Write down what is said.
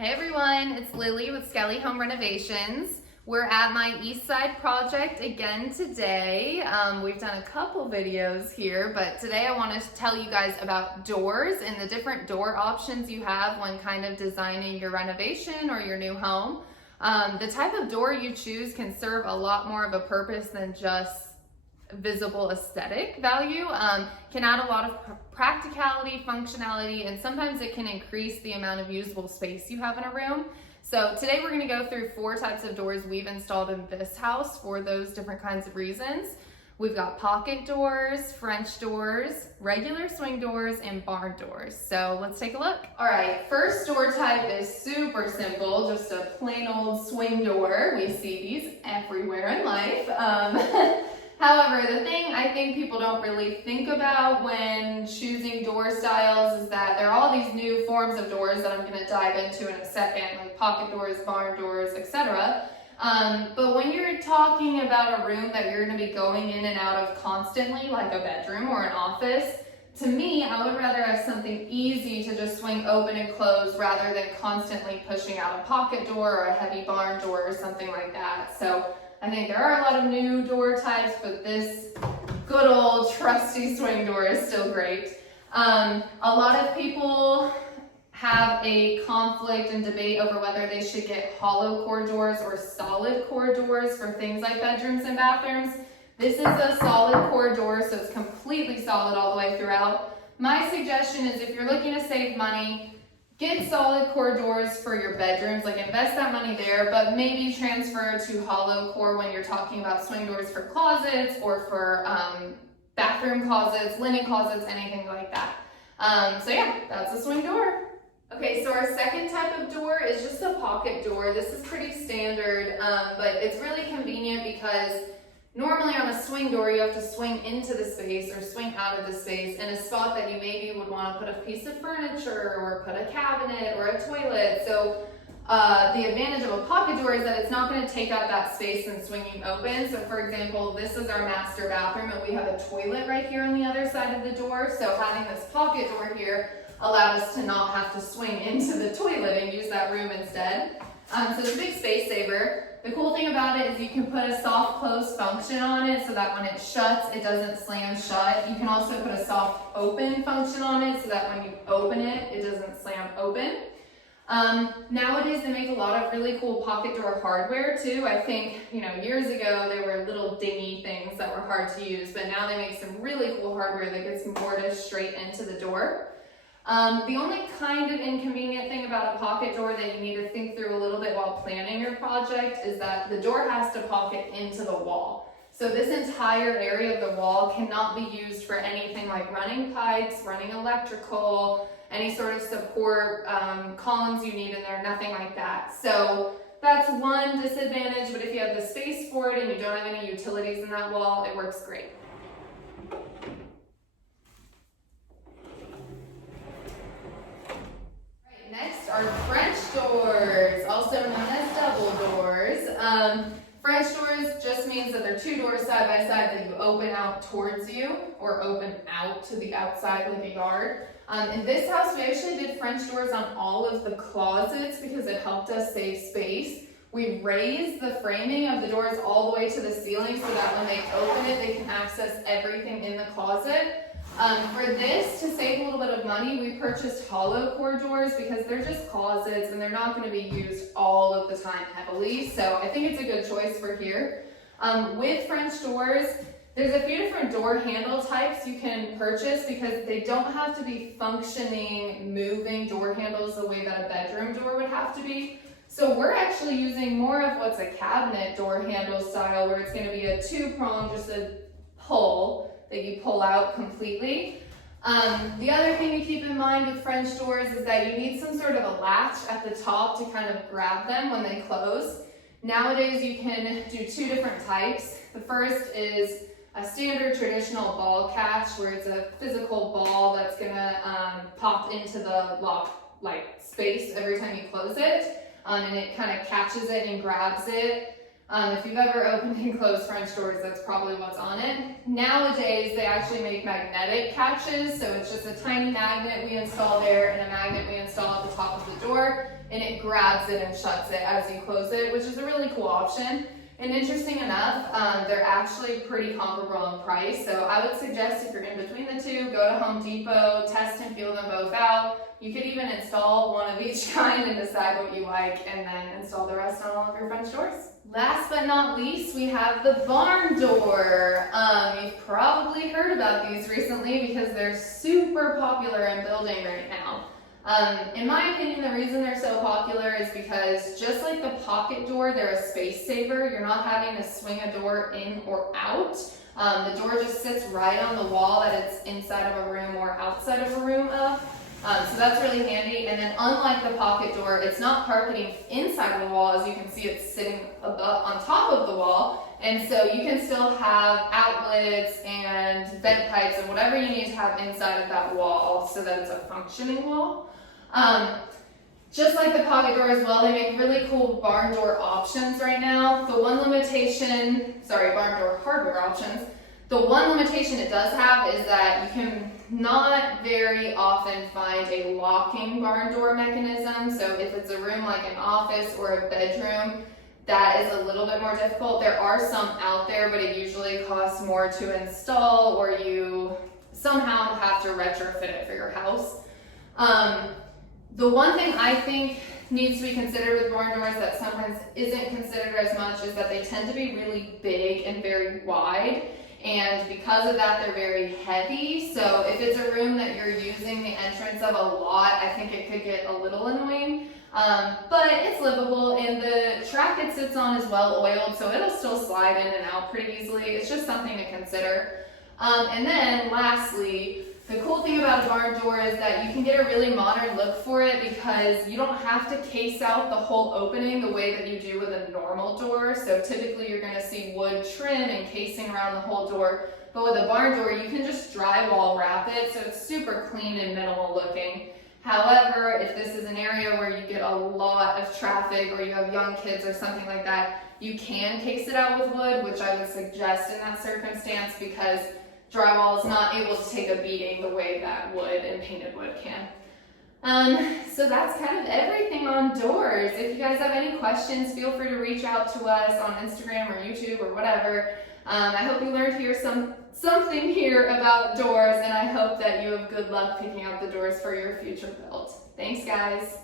Hey everyone, it's Lily with Skelly Home Renovations. We're at my East Side project again today. We've done a couple videos here, but today I want to tell you guys about doors and the different door options you have when kind of designing your renovation or your new home. The type of door you choose can serve a lot more of a purpose than just visible aesthetic value. Can add a lot of practicality, functionality, and sometimes it can increase the amount of usable space you have in a room. So today we're going to go through 4 types of doors we've installed in this house for those different kinds of reasons. We've got pocket doors, French doors, regular swing doors, and barn doors. So let's take a look. All right, first door type is super simple, just a plain old swing door. We see these everywhere in life. However, the thing I think people don't really think about when choosing door styles is that there are all these new forms of doors that I'm going to dive into in a second, like pocket doors, barn doors, etc. But when you're talking about a room that you're going to be going in and out of constantly, like a bedroom or an office, to me, I would rather have something easy to just swing open and close rather than constantly pushing out a pocket door or a heavy barn door or something like that. So I think there are a lot of new door types, but this good old trusty swing door is still great. A lot of people have a conflict and debate over whether they should get hollow core doors or solid core doors for things like bedrooms and bathrooms. This is a solid core door, so it's completely solid all the way throughout. My suggestion is if you're looking to save money, get solid core doors for your bedrooms, like invest that money there, but maybe transfer to hollow core when you're talking about swing doors for closets or for bathroom closets, linen closets, anything like that. So yeah, that's a swing door. Okay, so our second type of door is just a pocket door. This is pretty standard, but it's really convenient because normally on a swing door, you have to swing into the space or swing out of the space in a spot that you maybe would want to put a piece of furniture or put a cabinet or a toilet. So the advantage of a pocket door is that it's not going to take out that space and swinging open. So for example, this is our master bathroom and we have a toilet right here on the other side of the door. So having this pocket door here allowed us to not have to swing into the toilet and use that room instead. So it's a big space saver. The cool thing about it is you can put a soft close function on it so that when it shuts, it doesn't slam shut. You can also put a soft open function on it so that when you open it, it doesn't slam open. Nowadays, they make a lot of really cool pocket door hardware too. I think, years ago, they were little dingy things that were hard to use, but now they make some really cool hardware that gets mortised straight into the door. The only kind of inconvenient thing about a pocket door that you need to think through a little bit while planning your project is that the door has to pocket into the wall. So this entire area of the wall cannot be used for anything like running pipes, running electrical, any sort of support columns you need in there, nothing like that. So that's one disadvantage, but if you have the space for it and you don't have any utilities in that wall, it works great. Next are French doors, also known as double doors. French doors just means that they're 2 doors side by side that you open out towards you or open out to the outside like a yard. In this house, we actually did French doors on all of the closets because it helped us save space. We raised the framing of the doors all the way to the ceiling so that when they open it, they can access everything in the closet. For this, to save a little bit of money, we purchased hollow core doors because they're just closets and they're not going to be used all of the time heavily. So I think it's a good choice for here. With French doors, there's a few different door handle types you can purchase because they don't have to be functioning, moving door handles the way that a bedroom door would have to be. So we're actually using more of what's a cabinet door handle style where it's going to be a 2-prong, just a pull that you pull out completely. The other thing to keep in mind with French doors is that you need some sort of a latch at the top to kind of grab them when they close. Nowadays you can do 2 different types. The first is a standard traditional ball catch where it's a physical ball that's gonna pop into the lock space every time you close it, and it kind of catches it and grabs it. If you've ever opened and closed French doors, that's probably what's on it. Nowadays, they actually make magnetic catches, so it's just a tiny magnet we install there and a magnet we install at the top of the door, and it grabs it and shuts it as you close it, which is a really cool option. And interesting enough, they're actually pretty comparable in price, so I would suggest if you're in between the two, go to Home Depot, test and feel them both out. You could even install one of each kind and decide what you like, and then install the rest on all of your French doors. Last but not least, we have the barn door. You've probably heard about these recently because they're super popular in building right now. In my opinion, the reason they're so popular is because just like the pocket door, they're a space saver. You're not having to swing a door in or out. The door just sits right on the wall that it's inside of a room or outside of a room of. So that's really handy. And then unlike the pocket door, it's not carpeting inside of the wall. As you can see, it's sitting above on top of the wall. And so you can still have outlets and vent pipes and whatever you need to have inside of that wall so that it's a functioning wall. Just like the pocket door as well, they make really cool barn door options right now. The one limitation, barn door hardware options. The one limitation it does have is that you can not very often find a locking barn door mechanism. So if it's a room like an office or a bedroom, that is a little bit more difficult. There are some out there, but it usually costs more to install, or you somehow have to retrofit it for your house. The one thing I think needs to be considered with barn doors that sometimes isn't considered as much is that they tend to be really big and very wide. And because of that, they're very heavy. So if it's a room that you're using the entrance of a lot, I think it could get a little annoying. But it's livable, and the track it sits on is well oiled, so it'll still slide in and out pretty easily. It's just something to consider. And then lastly, the cool thing about a barn door is that you can get a really modern look for it because you don't have to case out the whole opening the way that you do with a normal door. So typically you're going to see wood trim and casing around the whole door. But with a barn door, you can just drywall wrap it, so it's super clean and minimal looking. However, if this is an area where you get a lot of traffic or you have young kids or something like that, you can case it out with wood, which I would suggest in that circumstance because drywall is not able to take a beating the way that wood and painted wood can. So that's kind of everything on doors. If you guys have any questions, feel free to reach out to us on Instagram or YouTube or whatever. I hope you learned something here about doors, and I hope that you have good luck picking out the doors for your future build. Thanks, guys.